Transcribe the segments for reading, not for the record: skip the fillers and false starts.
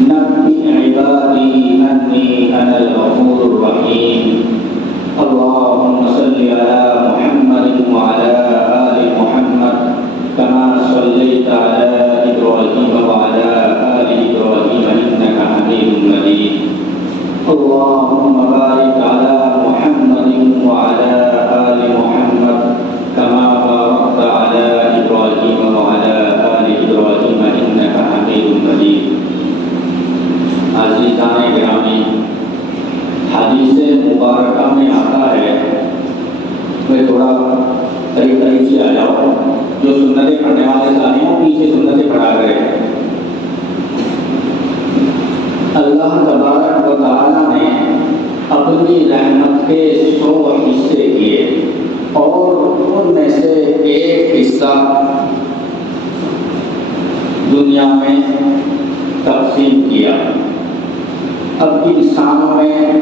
نبئ عبادي أني أنا الغفور الرحيم اللهم صل على محمد وعلى آل محمد كما صليت على إبراهيم وعلى آل إبراهيم إنك حميد مجيد اللهم بارك على محمد وعلى آل محمد كما باركت على إبراهيم وعلى آل إبراهيم إنك حميد مجيد عزیزان گرامی، حدیث مبارکہ میں آتا ہے، میں تھوڑا قریب سے آ جاؤ، جو سنتیں پڑھنے والے ساتھی ہوں پیچھے سنتیں پڑھا کرے۔ اللہ تبارک و تعالیٰ نے اپنی رحمت کے 100 حصے کیے اور ان میں سے ایک حصہ دنیا میں تقسیم کیا۔ اب انسانوں میں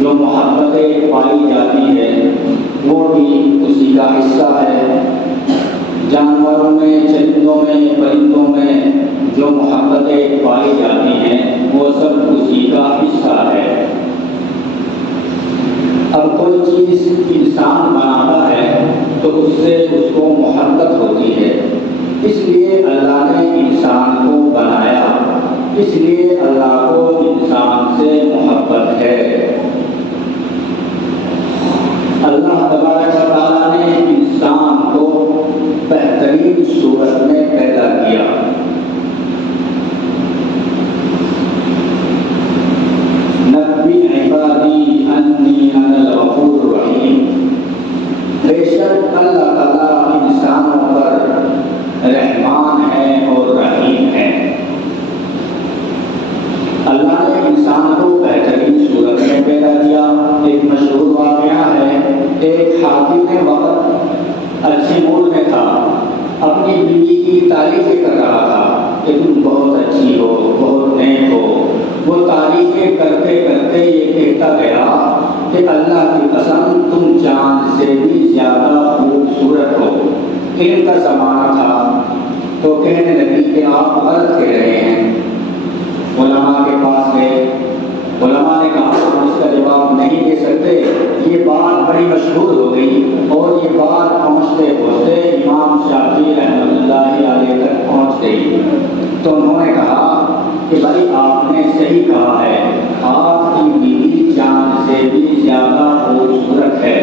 جو محبتیں پائی جاتی ہے وہ بھی اسی کا حصہ ہے، جانوروں میں، چرندوں میں، پرندوں میں جو محبتیں پائی جاتی ہیں وہ سب اسی کا حصہ ہے۔ اب کوئی چیز انسان بناتا ہے تو اس سے اس کو محبت ہوتی ہے، اس لیے اللہ نے انسان کو بنایا، اس لیے اللہ کو انسان سے محبت ہے۔ اللہ تبارک و تعالیٰ نے انسان کو بہترین صورت میں پیدا کیا۔ نبئ عبادی انی انا الغفور الرحیم، بے شک اللہ تعالیٰ انسانوں پر رحمان ہے اور رحیم ہے۔ اللہ نے انسان کو بہترین صورت میں پیدا کیا۔ ایک مشہور واقعہ ہے، ایک حاکم وقت اچھے موڈ میں تھا، اپنی بیوی کی تعریفیں کر رہا تھا کہ تم بہت اچھی ہو، بہت نیک ہو۔ وہ تعریفیں کرتے کرتے یہ کہتا گیا کہ اللہ کی قسم تم چاند سے بھی زیادہ خوبصورت ہو۔ علم کا زمانہ تھا تو کہنے لگی کہ آپ غلط کہہ رہے ہیں۔ علماء کے پاس گئے، علماء نے کہا ہم اس کا جواب نہیں دے سکتے، یہ بات بڑی مشہور ہو گئی اور یہ بات پہنچتے پہنچتے امام شافعی رحمۃ اللہ علیہ تک پہنچ گئی۔ تو انہوں نے کہا کہ بھائی آپ نے صحیح کہا ہے، آپ کی بیوی چاند سے بھی زیادہ خوبصورت ہے۔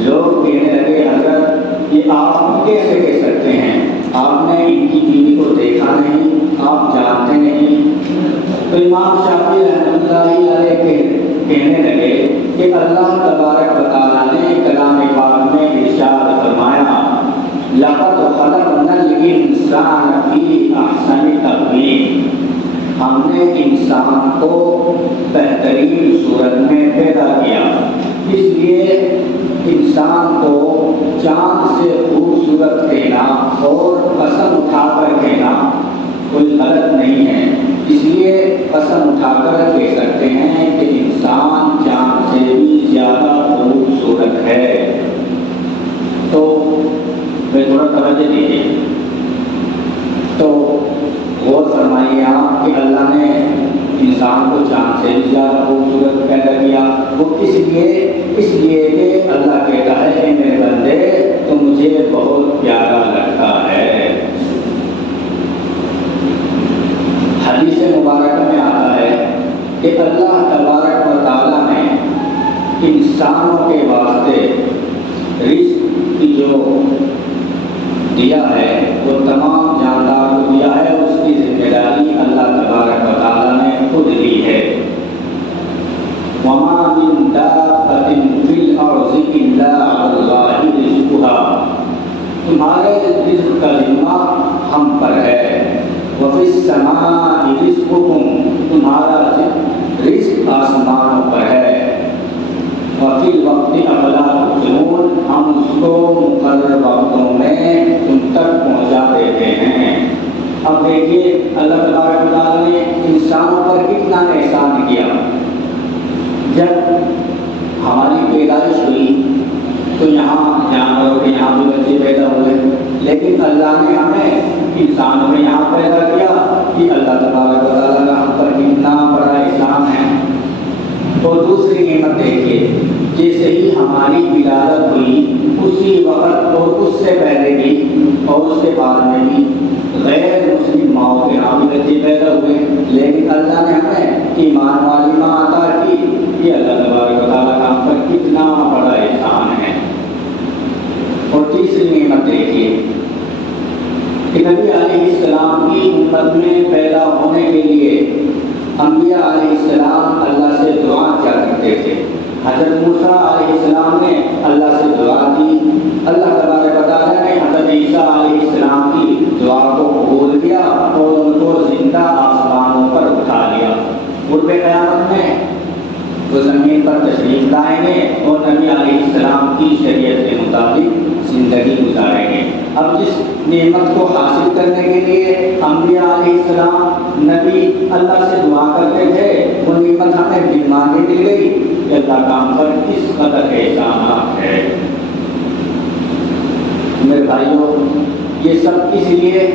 لوگ کہنے لگے حضرت یہ آپ کیسے کہہ سکتے ہیں، آپ نے ان کی بیوی کو دیکھا نہیں، آپ جانتے نہیں۔ تو امام شافعی رحمۃ اللہ علیہ کہنے لگے کہ اللہ تبارک و تعالیٰ نے کلام پاک میں ارشاد فرمایا لقد خلقنا الانسان فی احسن تقویم، ہم نے انسان کو بہترین صورت میں پیدا کیا، اس لیے انسان کو چاند سے خوبصورت کہنا اور قسم اٹھا کر کہنا کوئی غلط نہیں ہے۔ اس لیے قسم اٹھا کر کہہ سکتے ہیں کہ انسان چاند سے بھی زیادہ خوبصورت ہے۔ تو میں تھوڑا توجہ دیجیے، تو غور فرمائیے آپ کہ اللہ نے انسان کو چاند سے بھی زیادہ خوبصورت پیدا کیا۔ وہ کس لیے؟ اس لیے کہ اللہ کہتا ہے کہ میرے بندے تو مجھے بہت پیارا لگتا ہے۔ حدیث مبارکہ میں آتا ہے کہ اللہ تبارک و تعالیٰ نے انسانوں کے واسطے رزق کی جو دیا ہے وہ تمام جاندار کو دیا ہے، اس کی ذمہ داری اللہ تبارک و تعالیٰ نے خود لی ہے۔ وَمَا مِن دَابَّةٍ فِي الْأَرْضِ إِلَّا عَلَى اللَّهِ رِزْقُهَا، تمہارے رزق کا ذمہ ہم پر ہے۔ وَفِي السَّمَاءِ رِزْقُكُمْ، تمہارا رزق آسمانوں پر ہے۔ وَفِي الْوَقْتِ أَفَلَا تُبْصِرُونَ، ہم اس کو مقرر وقتوں میں تم تک پہنچا دیتے ہیں۔ اب دیکھیے اللہ تبارک و تعالیٰ نے انسانوں پر کتنا احسان کیا۔ جب ہماری پیدائش ہوئی تو یہاں جانوروں کے یہاں بھی بچے پیدا ہوئے، لیکن اللہ نے ہمیں انسانوں میں یہاں پیدا کیا کہ اللہ تبارک و تعالیٰ کا ہم پر کتنا اور دوسری نعمت دیکھیے، جیسے ہی ہماری ولادت ہوئی اسی وقت اور اس سے پہلے بھی اور اس کے بعد میں بھی غیر مسلم ماؤں کے نام بچے پیدا ہوئے، لیکن اللہ نے ہمیں ایمان والی ماں عطا کی۔ یہ اللہ تبارک و تعالیٰ کا ہم پر کتنا بڑا احسان ہے۔ اور تیسری نعمت دیکھیے کہ نبی علیہ السلام کی امت میں پیدا ہونے کے لیے انبیاء علیہ السلام اللہ سے دعا کیا کرتے تھے۔ حضرت موسیٰ علیہ السلام نے اللہ سے دعا کی، اللہ تبارک و تعالیٰ نے حضرت عیسیٰ علیہ السلام کی دعا کو قبول کیا اور ان کو زندہ آسمانوں پر اٹھا لیا۔ قرب قیامت میں وہ زمین پر تشریف لائیں گے اور نبی علیہ السلام کی شریعت کے مطابق زندگی گزاریں گے۔ اب جس نعمت کو حاصل کرنے کے لیے انبیاء علیہ السلام نبی اللہ سے دعا کرتے تھے، وہ نعمت ہمیں بن مانگے مل گئی کہ اللہ کا ہم پر کس قدر احسانات ہے۔ میرے بھائیوں، یہ سب اس لیے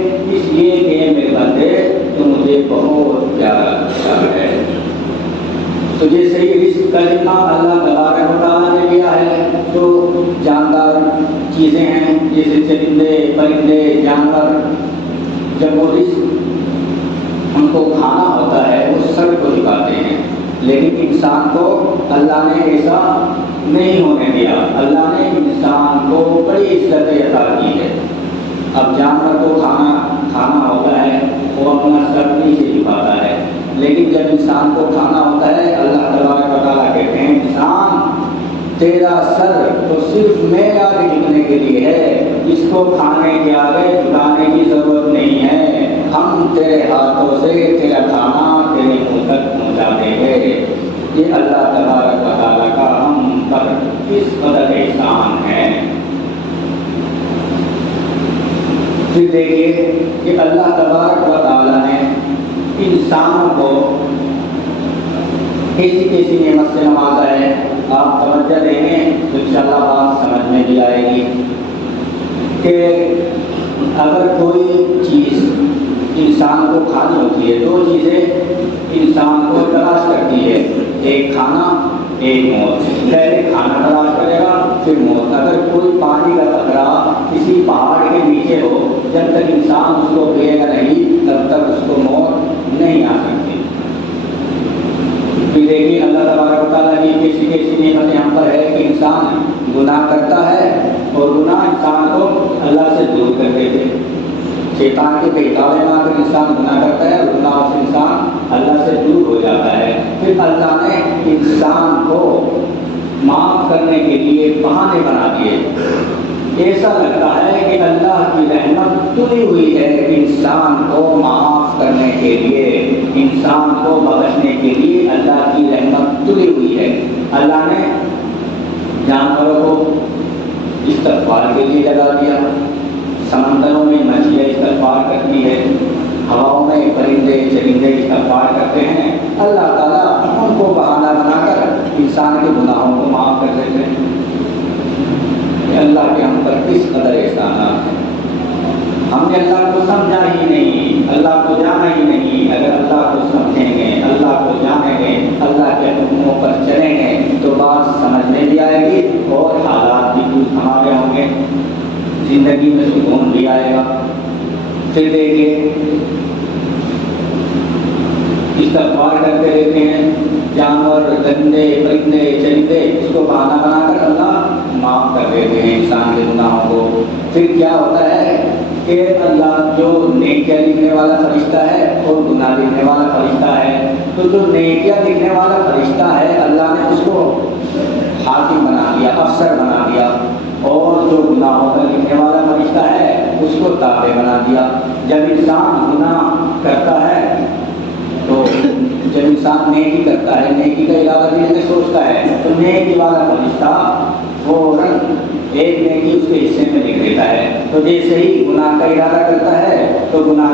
کہ میرے بندے تو مجھے بہت پیارا لگتا ہے۔ تو جیسے ہی رزق کا ذمہ اللہ تبارک و تعالیٰ نے لیا ہے، تو جاندار چیزیں ہیں جیسے چرندے پرندے جانور، جب وہ رزق ہم کو کھانا ہوتا ہے وہ سر کو جھکاتے ہیں، لیکن انسان کو اللہ نے ایسا نہیں ہونے دیا۔ اللہ نے انسان کو بڑی عزت عطا کی ہے۔ اب جانور کو کھانا ہوتا ہے وہ اپنا سر نیچے جھکاتا ہے، لیکن جب انسان کو کھانا ہوتا ہے اللہ تبارک و تعالیٰ کہتے ہیں انسان تیرا سر تو صرف میرے آگے جھکنے کے لیے ہے، اس کو کھانے کے آگے جھکانے کی ضرورت نہیں ہے، ہم تیرے ہاتھوں سے تیرا کھانا تیرے منہ تک پہنچا دیں گے۔ یہ اللہ تبارک و تعالیٰ کا ہم پر کس قدر احسان ہے۔ پھر دیکھیے کہ اللہ تبارک و تعالیٰ نے انسانوں کو کیسی نعمت سے نوازا ہے۔ آپ توجہ دیں گے تو انشاءاللہ بات سمجھ میں بھی آئے گی کہ اگر کوئی چیز انسان کو کھانی ہوتی ہے، دو چیزیں انسان کو تلاش کرتی ہے، ایک کھانا ایک موت۔ پہلے کھانا تلاش کرے گا پھر موت۔ اگر کوئی پانی کا قطرہ کسی پہاڑ کے نیچے ہو، جب تک انسان اس کو پیے گا نہیں تب تک اس کو موت نہیں آ سکتی۔ پھر دیکھیے اللہ تبارک و تعالیٰ کی کیسی نعمتیں ہم پر ہے کہ انسان گناہ کرتا ہے اور گناہ انسان کو اللہ سے دور کر دیتے۔ شیطان کے بہکاوے میں اگر انسان گناہ کرتا ہے اور گناہ سے انسان اللہ سے دور ہو جاتا ہے۔ پھر اللہ نے انسان کو معاف کرنے کے لیے بہانے بنا دیے۔ ایسا لگتا ہے کہ اللہ کی رحمت تلی ہوئی ہے انسان کو معاف کرنے کے لیے، انسان کو بخشنے کے لیے اللہ کی رحمت تلی ہوئی ہے۔ اللہ نے جانوروں کو استغفار کے لیے لگا دیا، سمندروں میں مچھلیاں استغفار کرتی ہے، ہواؤں میں پرندے چرندے استغفار کرتے ہیں۔ اللہ تعالیٰ ان کو بہانہ بنا کر انسان کے گناہوں کو معاف کر دیتے ہیں۔ اللہ کے ہم پر کس قدر احسانات ہیں۔ ہم نے اللہ کو سمجھا ہی نہیں، اللہ کو جانا ہی نہیں۔ اگر اللہ کو سمجھیں گے، اللہ کو جانیں گے، اللہ کے حکموں پر چلیں گے تو بات سمجھ میں بھی آئے گی اور حالات بھی کچھ ہمارے ہوں گے، زندگی میں سکون بھی آئے گا۔ پھر دیکھیے استغفار کرتے رہتے ہیں جانور درندے پرندے چرندے، اس کو بہانہ بنا کر اللہ معاف کر دیتے ہیں انسان کے گناہوں کو۔ پھر کیا ہوتا ہے کہ اللہ جو نیکیاں لکھنے والا فرشتہ ہے اور گناہ لکھنے والا فرشتہ ہے، تو جو نیکیاں لکھنے والا فرشتہ ہے اللہ نے اس کو حاکم بنا دیا، افسر بنا دیا، اور جو گناہوں کا لکھنے والا فرشتہ ہے اس کو تابع بنا دیا۔ جب انسان گناہ کرتا ہے تو جب انسان نیکی کرتا ہے، نیکی کا ارادہ دل میں سوچتا ہے تو نیکی والا فرشتہ فوراً ایک نیکی اس کے حصے میں لکھ دیتا ہے۔ تو جیسے ہی گناہ کا ارادہ کرتا ہے تو گناہ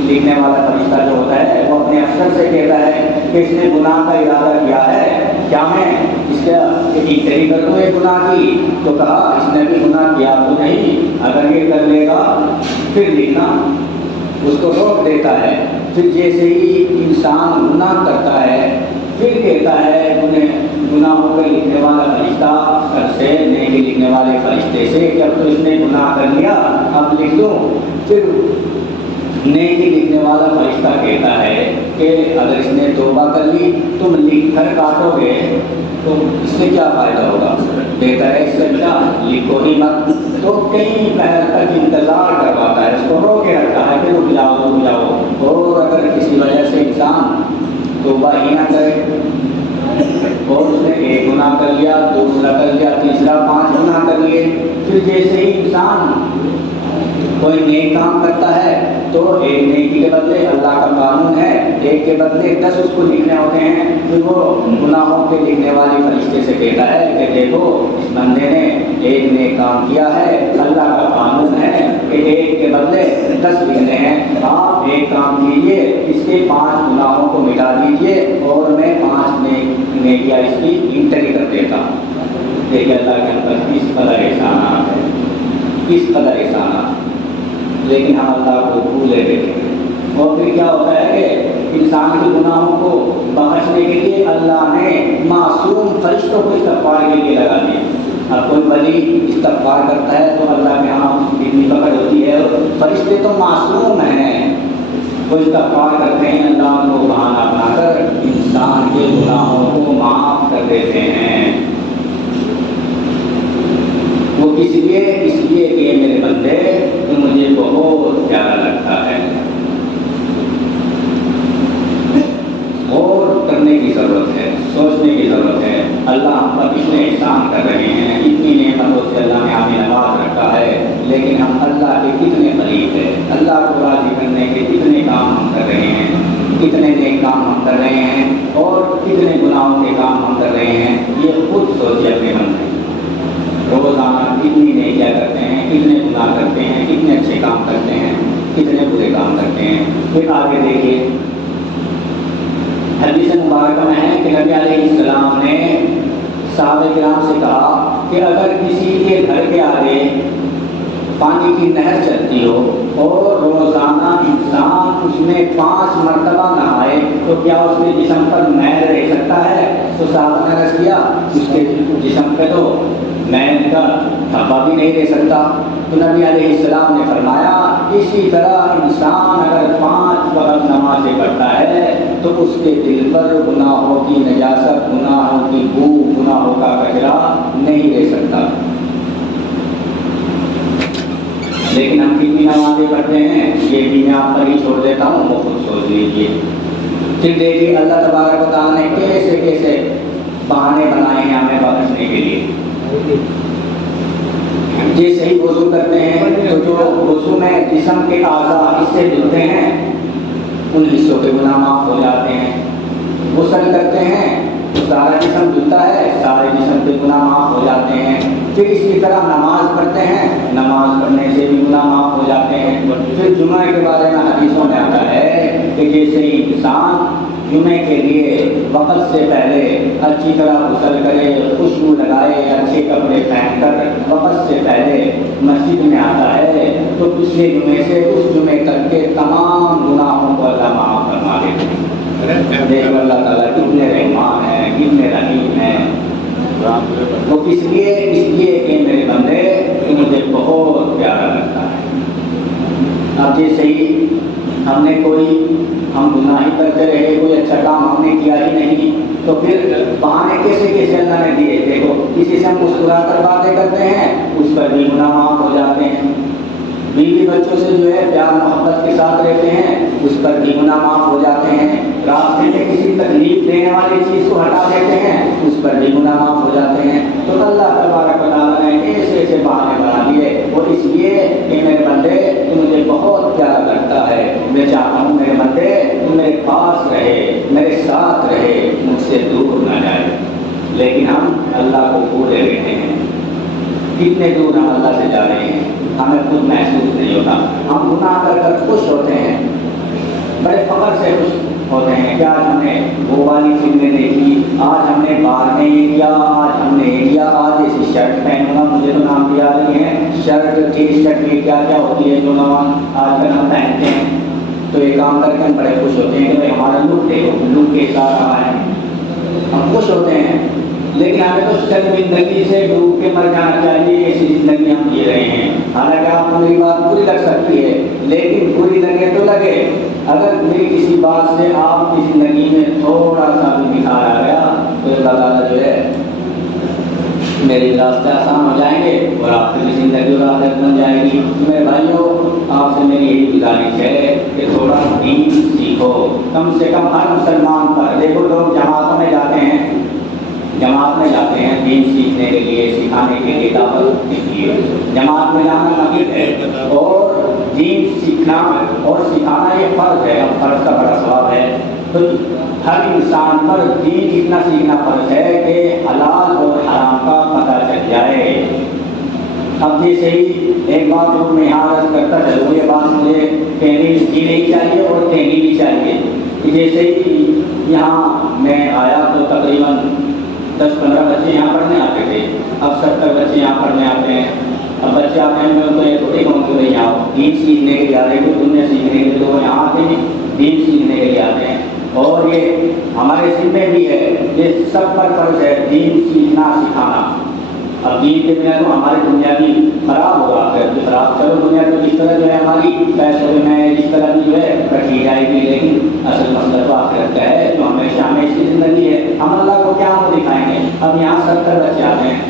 لکھنے والا فرشتہ جو ہوتا ہے وہ اپنے افسر سے کہتا ہے کہ اس نے گناہ کا ارادہ کیا ہے، کیا میں اس کا ٹیچری کر دوں یہ گناہ کی؟ تو کہا اس نے بھی گناہ کیا تو نہیں، اگر یہ کر لے گا پھر لکھنا، اس کو روک دیتا ہے۔ پھر پھر جیسے ہی انسان گناہ کرتا ہے پھر کہتا ہے گناہوں کے لکھنے والا فرشتہ سر سے نیکی لکھنے والے فرشتے سے کہ اب تو اس نے گناہ کر لیا اب لکھ دو. پھر نیکی لکھنے والا فرشتہ کہتا ہے کہ اگر اس نے توبہ کر لی تم لکھ کر کاٹو گے تو اس سے کیا فائدہ ہوگا؟ کہتا ہے اس سے اچھا لکھو ہی مت. تو کئی پہر تک انتظار کرواتا ہے، اس کو رو کے رکھتا ہے کہ رک جاؤ. اور اگر کسی وجہ سے انسان توبہ ہی نہ کرے اور اس نے ایک گناہ کر لیا، دوسرا کر لیا، تیسرا 5 گناہ کر لیے، پھر جیسے ہی انسان کوئی نیک کام کرتا ہے تو ایک نیکی کے بدلے اللہ کا قانون ہے 1 کے بدلے 10 اس کو لکھنے ہوتے ہیں. پھر وہ گناہوں کے لکھنے والے فرشتے سے کہتا ہے کہ دیکھو اس بندے نے ایک نیک کام کیا ہے، اللہ کا قانون ہے کہ 1 کے بدلے 10 لکھنے ہیں، آپ ایک کام کیجیے اس کے 5 گناہوں کو مٹا دیجیے اور میں 5 نیکیاں اس کی انٹری کر دیتا ہوں. دیکھیے اللہ کے اندر کس قدر احسانات ہے، کس قدر احسانات. لیکن ہم اللہ کو بھولے دیتے ہیں اور پھر کیا ہوتا ہے کہ انسان کے گناہوں کو بخشنے کے لیے اللہ نے معصوم فرشتوں کو استغفار کے لیے لگا دیا. اب کوئی ولی استغفار کرتا ہے تو اللہ کے ہاں اتنی پکڑ ہوتی ہے. فرشتے تو معصوم ہیں، وہ استغفار کرتے ہیں، اللہ کو بہانہ بنا کر انسان کے گناہوں کو معاف کر دیتے ہیں. وہ اس لیے کہ میرے بندے تو مجھے بہت پیارا لگتا ہے. اور کرنے کی ضرورت ہے، سوچنے کی ضرورت ہے اللہ ہم پر کتنے احسان کر رہے ہیں، اتنی نعمتوں سے اللہ نے ہمیں نواز رکھا ہے، لیکن ہم اللہ کے کتنے قریب ہیں. اللہ کو راضی کرنے کے کتنے کام ہم کر رہے ہیں، کتنے نیک کام ہم کر رہے ہیں اور کتنے گناہوں کے کام ہم کر رہے ہیں. یہ خود سوچے اپنے من میں. روزانہ کتنی نیکیاں کرتے ہیں، کتنے گناہ کرتے ہیں، کتنے اچھے کام کرتے ہیں، کتنے برے کام کرتے ہیں. پھر آگے دیکھیے حدیث مبارکہ میں ہے کہ نبی علیہ السلام نے صحابہ کرام سے کہا کہ اگر کسی کے گھر کے آگے پانی کی نہر چلتی ہو اور روزانہ انسان اس میں 5 مرتبہ نہائے تو کیا اس کے جسم پر میل رہ سکتا ہے؟ تو صحابہ نے عرض کیا اس کے جسم پہ تو میل کا دھبا بھی نہیں رہ سکتا. تو نبی علیہ السلام نے فرمایا اسی طرح انسان اگر 5 وقت نمازیں پڑھتا ہے تو اس کے دل پر گناہوں کی نجاست، گناہوں کی بو، گناہوں کا کچرا نہیں رہ سکتا. لیکن ہم کتنی نمازیں پڑھتے ہیں یہ بھی میں آپ پر ہی چھوڑ دیتا ہوں، وہ خود سوچ لیجیے. پھر دیکھیے اللہ تبارک و تعالیٰ نے کیسے کیسے بہانے بنائے ہیں ہمیں بخشنے کے لیے. جیسے ہی وضو کرتے ہیں تو جو وضو میں جسم کے اعضاء حصے دھلتے ہیں ان حصوں کے گناہ معاف ہو جاتے ہیں. غسل کرتے ہیں تو سارا جسم دھلتا ہے، سارے جسم کے گناہ معاف ہو جاتے ہیں. پھر اسی طرح نماز پڑھتے ہیں، نماز پڑھنے سے بھی گناہ معاف ہو جاتے ہیں. پھر جمعہ کے بارے میں حدیثوں میں آتا ہے کہ جیسے ہی انسان جمعے کے لیے وقت سے پہلے اچھی طرح غسل کرے، خوشبو لگائے، اچھے کپڑے پہن کر وقت سے پہلے مسجد میں آتا ہے تو پچھلے جمعے سے اس جمعے تک کے تمام گناہوں کو اللہ معاف فرما دیتے ہیں. دیکھو اللہ تعالیٰ کتنے رحمان ہیں، کتنے رحیم ہیں. وہ اس لیے کہ میرے بندے مجھے بہت پیارا لگتا ہے. اب جیسے ہی ہم گناہ ہی کرتے رہے، کوئی اچھا کام ہم نے کیا ہی نہیں تو پھر بہانے کیسے اللہ نے دیے. دیکھو کسی سے ہم مسکرا کر باتیں کرتے ہیں اس پر بھی گناہ معاف ہو جاتے ہیں. بیوی بچوں سے جو ہے پیار محبت کے ساتھ رہتے ہیں اس پر بھی گناہ معاف ہو جاتے ہیں. راستے میں کسی تکلیف دینے والی چیز کو ہٹا دیتے ہیں اس پر بھی گناہ معاف ہو جاتے ہیں. تو اللہ تبارک و تعالیٰ نے ایسے بہانے بنا دیے. اور اس لیے کہ میرے بندے تو مجھے بہت پیارا لگتا ہے، میں چاہتا ہوں میرے بندے تو میرے پاس رہے، میرے ساتھ رہے، مجھ سے دور نہ جائے. لیکن ہم اللہ کو بھولے رہتے ہیں. کتنے دور ہم اللہ سے جا رہے ہیں ہمیں خود محسوس نہیں ہوتا. ہم گناہ کر خوش ہوتے ہیں، بڑے فخر سے خوش ہوتے ہیں کہ آج ہم نے وہ والی فلمیں دیکھی، آج ہم نے باہر میں یہ کیا، آج ہم نے یہ کیا، آج ایسی شرٹ پہنوں گا. مجھے تو نام یاد نہیں ہے شرٹ ٹی شرٹ میں کیا کیا ہوتی ہے جو نام آج کل ہم پہنتے ہیں. تو یہ کام کر کے ہم بڑے خوش ہوتے ہیں کہ بھائی ہمارا لک دیکھو، لک کے ساتھ ہمارے ہم خوش ہوتے ہیں، لیکن ہمیں تو شرمندگی سے ڈوب کے مر جانا چاہیے، ایسی زندگی ہم جی رہے ہیں۔ حالانکہ آپ کو میری بات بری لگ سکتی ہے، لیکن بری لگے تو لگے، اگر میری کسی بات سے آپ کی زندگی میں تھوڑا سا بھی نکھار آ گیا تو اللہ تعالیٰ جو ہے میری راستے آسان ہو جائیں گے اور آپ کی زندگی اور عادت بن جائے گی۔ میرے بھائیوں، آپ سے میری یہی گزارش ہے کہ تھوڑا دین سیکھو، کم سے کم ہر مسلمان پر دیکھو، لوگ جماعتوں میں جاتے ہیں، جماعت میں جاتے ہیں دین سیکھنے کے لیے، سکھانے کے لیے، دعوت کے لیے، جماعت میں جانا نافذ ہے، اور دین سیکھنا اور سکھانا یہ فرض ہے، اب فرض کا بڑا ثواب ہے۔ تو ہر انسان پر دین اتنا سیکھنا فرض ہے کہ حلال اور حرام کا پتہ چل جائے۔ اب جیسے ہی ایک بات جو میں یہاں عرض کرتا چلوں، یہ بات مجھے کہنی بھی نہیں چاہیے اور کہنی بھی چاہیے کہ جیسے ہی یہاں میں آیا تو تقریباً 10-15 بچے یہاں پڑھنے آتے تھے، اب 70 بچے یہاں پڑھنے آتے ہیں۔ اب بچے آتے ہیں، میں ان کو یہ تھوڑی کہوں کہ بھائی یہاں دین سیکھنے کے لیے آ رہے ہیں، دنیا سیکھنے کے لیے، تو وہ یہاں آتے ہیں دین سیکھنے کے لیے آتے ہیں، اور یہ ہمارے ذمے بھی ہے، یہ سب پر فرض ہے دین سیکھنا سکھانا۔ اب دین کے بنا تو ہماری دنیا بھی خراب ہوگا، خراب چلو دنیا تو جس طرح جو ہے ہماری پیسوں میں جس طرح بھی جو ہے رکھی جائے گی، لیکن اصل مسئلہ تو آخرت کا ہے جو ہمیشہ ہمیشہ زندگی ہے، ہم اللہ کو کیا منہ دکھائیں گے۔ اب یہاں 70 بچے آتے ہیں،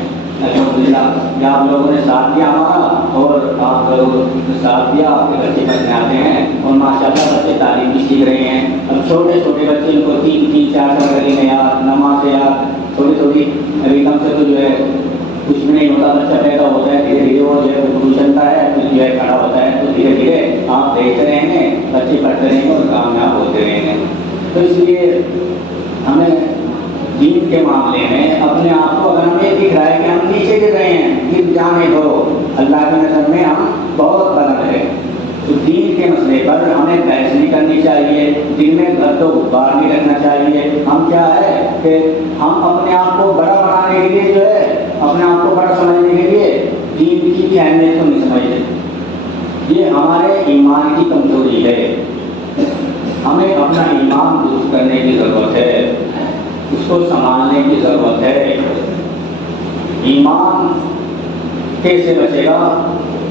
الحمدللہ جہاں آپ لوگوں نے ساتھ دیا ہمارا، اور آپ لوگوں نے ساتھ دیا، آپ کے بچے پڑھنے آتے ہیں اور ماشاءاللہ بچے تعلیم بھی سیکھ رہے ہیں۔ اب چھوٹے چھوٹے بچے ان کو 3-3 4 کلمے یاد، نماز یاد، تھوڑی تھوڑی، ابھی کم سے تو جو ہے کچھ بھی نہیں ہوتا، بچہ پیدا ہوتا ہے، دھیرے دھیرے وہ جو ہے گرو چلتا ہے، پھر جو ہے کھڑا ہوتا ہے، تو دھیرے دھیرے آپ دیکھتے رہیں گے بچے پڑھتے رہیں گے اور کامیاب ہوتے رہیں گے۔ تو اس لیے ہمیں دین کے معاملے میں اپنے آپ کو، اگر ہمیں دکھ رہا ہے کہ ہم نیچے گر رہے ہیں، گر جانے دو، اللہ کی نظر میں ہم بہت بلند ہیں۔ تو دین کے مسئلے پر ہمیں بحث نہیں کرنی چاہیے، دل میں گرد و غبار نہیں رکھنا چاہیے۔ ہم کیا ہے کہ ہم اپنے آپ کو بڑا بنانے کے لیے جو ہے، اپنے آپ کو بڑا سمجھنے کے لیے دین کی بھی اہمیت کو نہیں سمجھتے، یہ ہمارے ایمان کی کمزوری ہے۔ ہمیں اپنا ایمان درست کرنے کی ضرورت ہے، اس کو سنبھالنے کی ضرورت ہے۔ ایمان کیسے بچے گا؟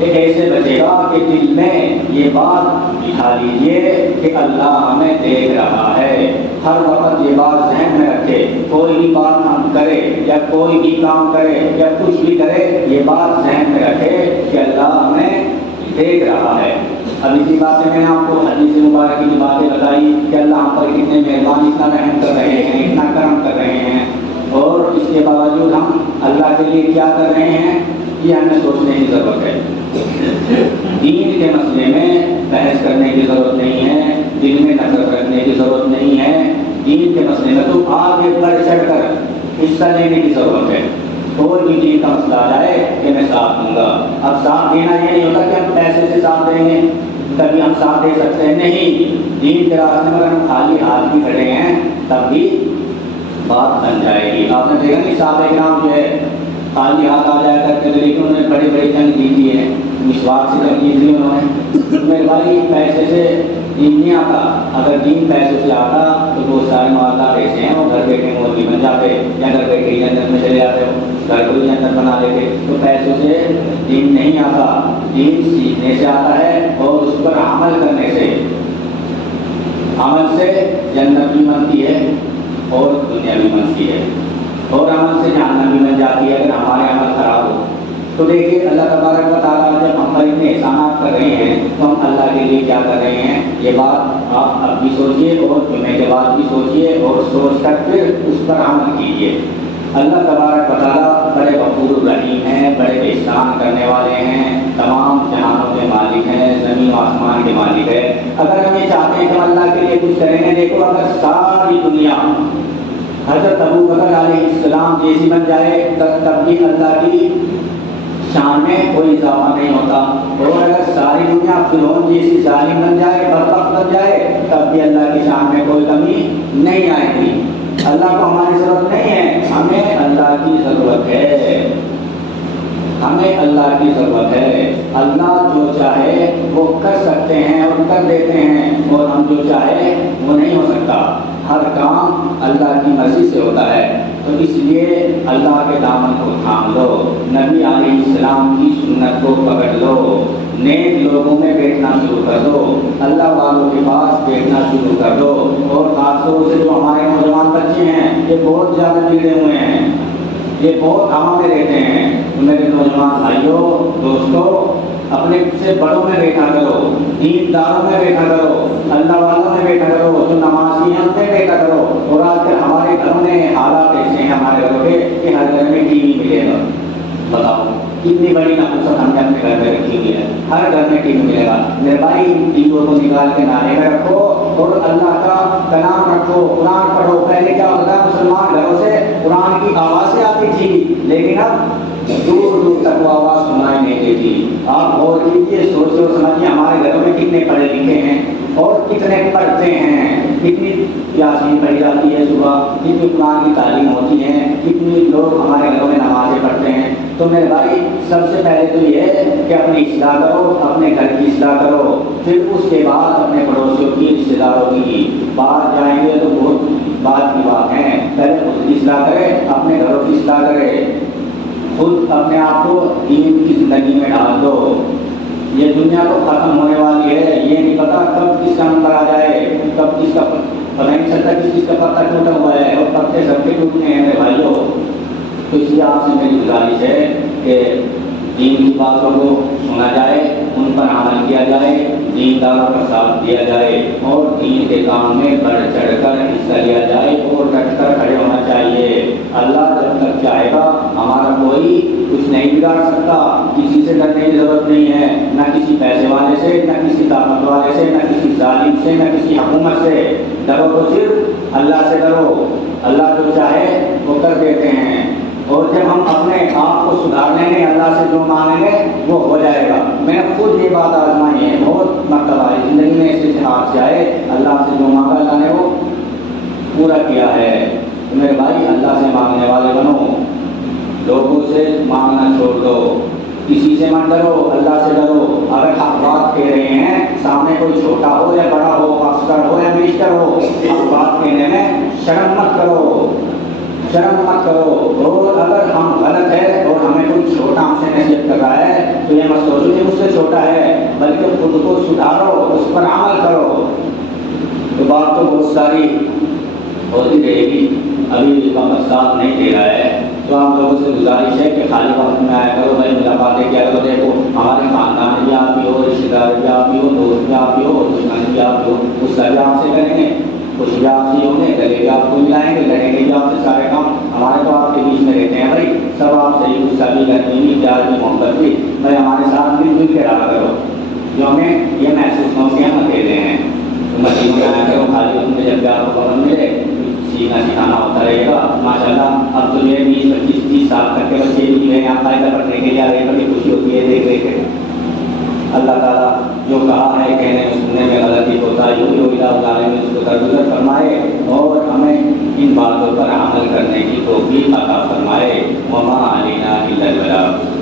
ایسے بچے گا کہ دل میں یہ بات بٹھا لیجیے کہ اللہ ہمیں دیکھ رہا ہے، ہر وقت یہ بات ذہن میں رکھے، کوئی بھی بات ہم کرے یا کوئی بھی کام کرے یا کچھ بھی کرے، یہ بات ذہن میں رکھے کہ اللہ ہمیں دیکھ رہا ہے۔ اب اسی بات سے میں نے آپ کو حدیث مبارک کی باتیں بتائی کہ اللہ ہم پر کتنے مہربان، اتنا رحم کر رہے ہیں، اتنا کرم کر رہے ہیں، اور اس کے باوجود ہم اللہ کے لیے کیا کر رہے ہیں، یہ ہمیں سوچنے کی ضرورت ہے۔ دین کے مسئلے میں بحث کرنے کی ضرورت نہیں ہے، دل میں نفرت رکھنے کی ضرورت نہیں ہے، دین کے مسئلے میں تو آگے بڑھ چڑھ کر حصہ لینے کی ضرورت ہے۔ کوئی بھی دین کا مسئلہ آ جائے کہ میں ساتھ دوں گا۔ اب ساتھ دینا یہ نہیں ہوتا کہ ہم پیسے سے ساتھ دیں گے تبھی ہم ساتھ دے سکتے ہیں، نہیں، دین کے راستے میں اگر ہم خالی ہاتھ بھی کھڑے ہیں تب بھی بات بن جائے گی۔ آپ نے دیکھا کہ صحابہ کرام جو ہے خالی ہاتھ آ جایا کرتے تھے، لیکن انہوں نے بڑی بڑی جنگ جیتی ہے، مسواک سے جنگ جیتی انہوں نے۔ میرے بھائی پیسے سے دین نہیں آتا، اگر دین پیسے سے آتا تو بہت سارے معاملات ایسے ہیں وہ گھر بیٹھے مولوی بن جاتے یا گھر بیٹھے جنت میں چلے جاتے ہو، گھر کو بھی جنت بنا دیتے۔ تو پیسوں سے دین نہیں آتا، دین سیکھنے سے آتا ہے اور اس پر عمل کرنے سے، عمل سے جنت بھی بنتی ہے اور دنیا بھی بنتی ہے، اور عمل سے جہنم بھی بن جاتی ہے اگر ہمارے عمل خراب ہو۔ تو دیکھیے اللہ تبارک و تعالیٰ جب ہم پر اتنے احسانات کر رہے ہیں تو ہم اللہ کے لیے کیا کر رہے ہیں، یہ بات آپ اب بھی سوچیے اور جمعے کے بعد بھی سوچیے، اور سوچ کر پھر اس پر عمل کیجیے۔ اللہ تبارک و تعالیٰ بڑے غفور الرحیم ہیں، بڑے احسان کرنے والے ہیں، تمام جہانوں کے مالک ہیں، زمین و آسمان کے مالک ہے۔ اگر ہم یہ چاہتے ہیں کہ ہم اللہ کے لیے کچھ کریں گے، دیکھو اگر ساری دنیا حضرت ابو بکر علیہ السلام جیسی بن جائے تب بھی اللہ کی شان میں کوئی اضافہ نہیں ہوتا، اور اگر ساری دنیا فرعون جیسی ظالم بن جائے، بدبخت بن جائے، تب بھی اللہ کی شان میں کوئی کمی نہیں آئے گی۔ اللہ کو ہماری ضرورت نہیں ہے، ہمیں اللہ کی ضرورت ہے۔ ہمیں اللہ کی ضرورت ہے. اللہ جو چاہے وہ کر سکتے ہیں اور کر دیتے ہیں، اور ہم جو چاہے وہ نہیں ہو سکتا. ہر کام اللہ کی مرضی سے ہوتا ہے. تو اس لیے اللہ کے دامن کو تھام لو، نبی علیہ السلام کی سنت کو پکڑ لو، نیک لوگوں میں بیٹھنا شروع کر دو، اللہ والوں کے پاس بیٹھنا شروع کر دو. اور خاص طور سے جو ہمارے نوجوان بچے ہیں یہ بہت زیادہ بگڑے ہوئے ہیں، یہ بہت ہوا میں رہتے ہیں. میرے نوجوان بھائیوں دوستوں، اپنے سے بڑوں میں بیٹھا کرو، دین داروں میں بیٹھا کرو، اللہ والوں میں بیٹھا کرو، جو نمازی ہیں ان میں بیٹھا کرو. اور آج کل ہمارے گھروں میں حالات ایسے ہیں ہمارے گھروں کے کہ ہر گھر میں ٹی وی ملے گا. بتاؤ کتنی بڑی نفرت ہم نے اپنے گھر میں رکھی ہوئی ہے. ہر گھر میں ٹی وی ملے گا. میرے بھائی ان ٹیویوں کو نکال کے نالے میں رکھو اور اللہ کا کلام رکھو، قرآن پڑھو. پہلے کیا ہوتا ہے مسلمان گھروں سے قرآن کی آوازیں آتی تھی، لیکن اب دور دور تک وہ آواز سنائی نہیں دیتی. آپ غور کیجیے، سوچیے اور سمجھیے ہمارے گھروں میں کتنے پڑھے لکھے ہیں اور کتنے پڑھتے ہیں، کتنی یاسین پڑھی جاتی ہے صبح، کتنی قرآن کی تعلیم ہوتی ہے، کتنی لوگ ہمارے گھروں میں نمازیں پڑھتے ہیں. تو میرے بھائی سب سے پہلے تو یہ ہے کہ اپنی اصلاح کرو، اپنے گھر کی اصلاح کرو، پھر اس کے بعد اپنے پڑوسیوں کی، رشتے داروں کی. باہر جائیں گے تو بہت بات کی بات ہے، پہلے خود کی اصلاح کرے، اپنے گھروں کی اصلاح کرے، خود اپنے آپ کو دین کی زندگی میں ڈال دو. یہ دنیا تو ختم ہونے والی ہے، یہ نہیں پتا کب کس کا نمبر آ جائے، کب کس کا پتہ نہیں چلتا کس چیز کا پتہ ٹوٹا ہوا ہے، اور پتے سب کے ٹوٹنے ہیں میرے بھائیوں. تو اس لیے آپ سے میری گزارش ہے کہ دین کی باتوں کو سنا جائے، ان پر عمل کیا جائے، دینداروں کا ساتھ دیا جائے اور دین کے کام میں بڑھ چڑھ کر حصہ لیا جائے اور ڈٹ کر کھڑے ہونا چاہیے. اللہ جب تک چاہے گا ہمارا کوئی کچھ نہیں بگاڑ سکتا. کسی سے ڈرنے کی ضرورت نہیں ہے، نہ کسی پیسے والے سے، نہ کسی طاقت والے سے، نہ کسی ظالم سے، نہ کسی حکومت سے. ڈرو تو صرف اللہ سے ڈرو. اللہ جو چاہے وہ کر دیتے ہیں، اور جب ہم اپنے آپ کو سدھار لیں گے، اللہ سے جو مانگیں گے وہ ہو جائے گا. میں نے خود یہ بات آزمائی ہے، بہت مرتبہ زندگی میں ایسے ہاتھ سے آئے، اللہ سے جو مانگا اللہ نے وہ پورا کیا ہے. تو میرے بھائی اللہ سے مانگنے والے بنو، لوگوں سے مانگنا چھوڑ دو، کسی سے مت ڈرو، اللہ سے ڈرو. اگر آپ بات کہہ رہے ہیں، سامنے کوئی چھوٹا ہو یا بڑا ہو، افسر ہو یا منسٹر ہو، آپ بات کہنے میں شرم مت کرو، شرم مت کرو. اور اگر ہم غلط ہے اور ہمیں کوئی چھوٹا ہم سے نصیحت کر رہا ہے تو یہ مت سوچو کہ مجھ سے چھوٹا ہے، بلکہ خود کو سدھارو، اس پر عمل کرو. تو بات تو بہت ساری ہوتی رہے گی، ابھی بھی وقت ساتھ نہیں دے رہا ہے. تو آپ لوگوں سے گزارش ہے کہ خالی وقت میں آیا کرو، بھائی ملاقاتیں کیا کرو. دیکھو ہمارے خاندان بھی آپ بھی ہو، رشتے دار بھی آپ بھی ہو، دوست بھی آپ بھی ہو، دشمن بھی آپ بھی ہو، اس کا بھی آپ سے کریں گے، کچھ بھی آپ سے ہوں گے، گلے بھی آپ کو ملائیں گے، لڑیں گے بھی آپ سے. سارے کام ہمارے تو آپ کے بیچ میں رہتے ہیں بھائی، سب آپ سے غصہ بھی، گرمی بھی، پیار بھی، محبت بھی. بھائی ہمارے ساتھ مل جل کے رہا کرو، جو ہمیں یہ محسوس ہو کہ ہم اکیلے ہیں. مسجد میں آیا کرو، خالی وقت میں جب بھی آپ کو وقت ملے سیکھنا سکھانا ہوتا رہے گا. ماشاء اللہ اب تو یہ 20 25 30 سال تک کے بچے بھی ہیں، آپ قاعدہ پڑھنے کے لیے آ رہے، بڑی خوشی ہوتی ہے دیکھ دیکھ کے. اللہ تعالیٰ جو کہا ہے کہنے سننے میں غلطی ہوتا ہے، یوں ہی ادارے میں اس کو درگزر فرمائے اور ہمیں ان باتوں پر عمل کرنے کی توفیق عطا فرمائے. وما علینا الا البلاغ.